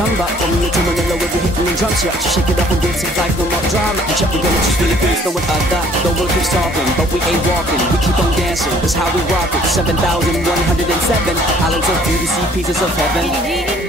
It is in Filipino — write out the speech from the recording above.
samba. From New to Manila, we'll be hitting the drum shot. Shake it up and dance it like no more drama. And check, we're gonna choose Philippines, no one other. The world keeps talking, but we ain't walking. We keep on dancing, that's how we rock it. 7,107 islands of beauty, see pieces of heaven.